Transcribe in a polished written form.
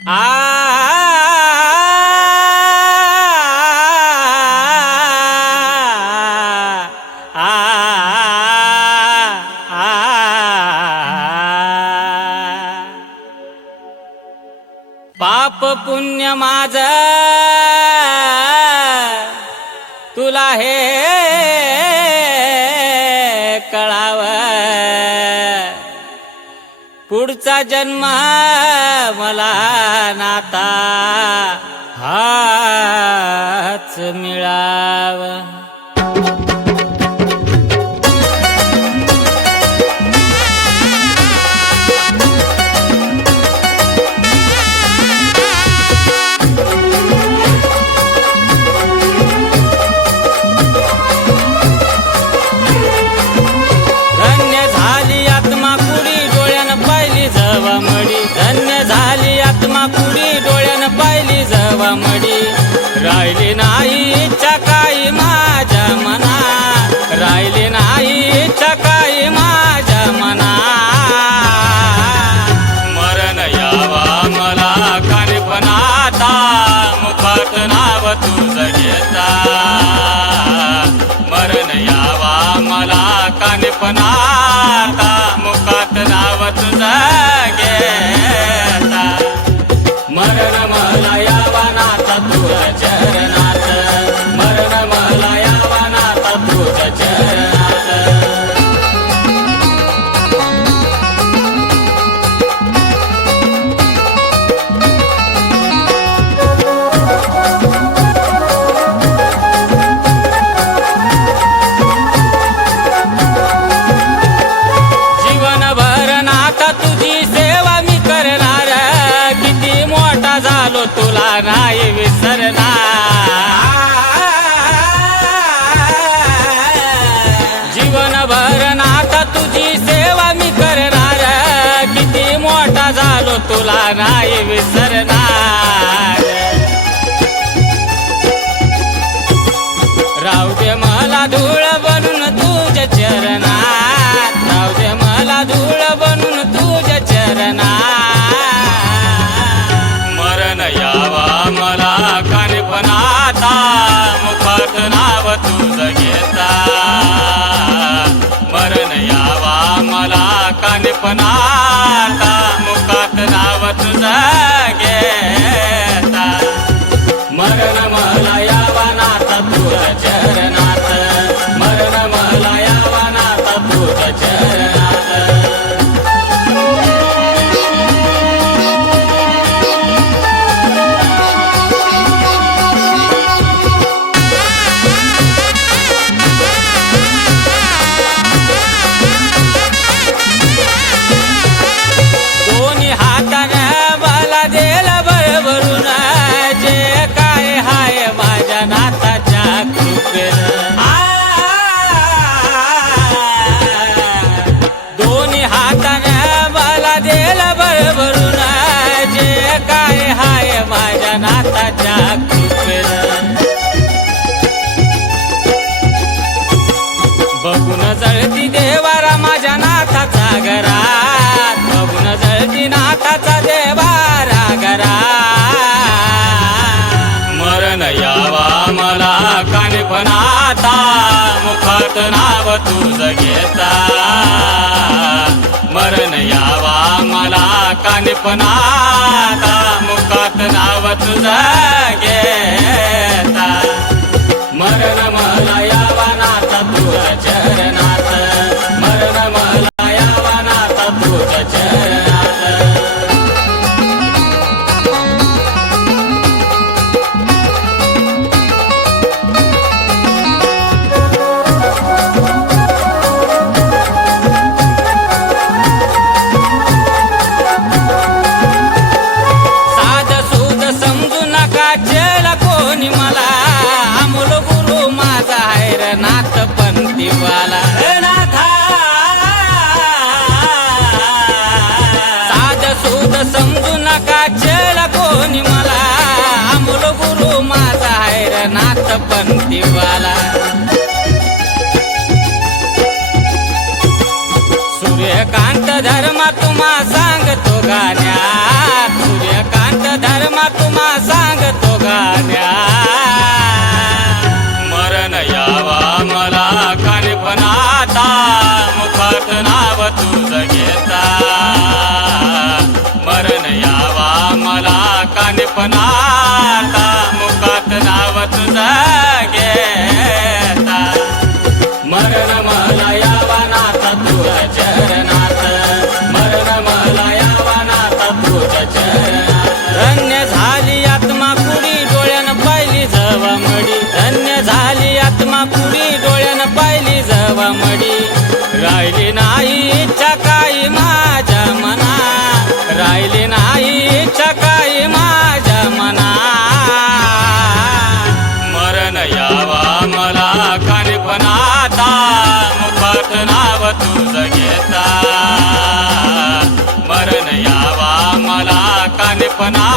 आ पाप पुण्य माझ तुला हे कळाव, पुढचा जन्म मला नाता हाच मिळाव। राहिली नाही इच्छा काही माझ्या मना, राहिली नाही इच्छा काही माझ्या मना। मरण यावा मला काणपणाता, मुखात नाव तुझं घेता। मरण यावा मला काणपणाता, मुखात नाव तुझं घेता। मरण मला यावा नाता तुझ्या चरणात, मरण मला यावा नाता तुझ्या चरणात। जीवनभर नाता तुझी सेवा मी करणार, किती मोठा झालो तुला नाही विसरणार। जीवनभर नाता तुझी सेवा मी करणार, किती मोठा झालो तुला नाही विसरणार। राहू दे मला धूळ बनून तुझ्या चरणात, राहू दे मला धूळ बनून तुझ्या चरणात। मरण यावा मला काणपणाता, मुखात नाव तुझं घेता। मरण यावा मला काणपणाता, मुखात नाव तुझं घेता। मरण मला यावा नाता तुझ्या चरणात, मरण मला यावा नाता तुझ्या चरणात। दोन्ही हाताने मला देल भरभरून, जे काय हाय माझ्या नाताच्या कृपेनं। बघून जळती देवारा माझ्या नाथाचा घरात, बघून जळती नाथाचा देवारा घरात। मरण यावा मला काणपणाता, मुखात नाव तुझं घेता। मरण यावा मला काणपणाता, मुखात नाव तुझं घेता। मरण मला यावा नाता तुझ्या चरणात, मरण मला यावा नाता तुझ्या चरणात। नाथपंथीवाला नाथा, साध सूद समजू नका चल कोणी मला, अमोल गुरु माझा आहे नाथपंथीवाला। सूर्यकांत धर्म तुम्हा सांगतो गाण्यात, सूर्यकांत काणपणाता मुखात नाव तुझं घेता मरण मला यावा नाथ तुझ्या चरणात मरण मला यावा नाथ तुझ्या चरणात धन्य झाली आत्मा कुडी डोळ्यानं पाहिली जवा मडी धन्य झाली आत्मा कुडी डोळ्यानं पाहिली जवा मडी राहिली नाही इच्छा काही माझ्या मना राहिली नाही इच्छा काही माझ्या मना मरण यावा मला काणपणाता मुखात नाव तुझं घेता मरण यावा मला काणपणा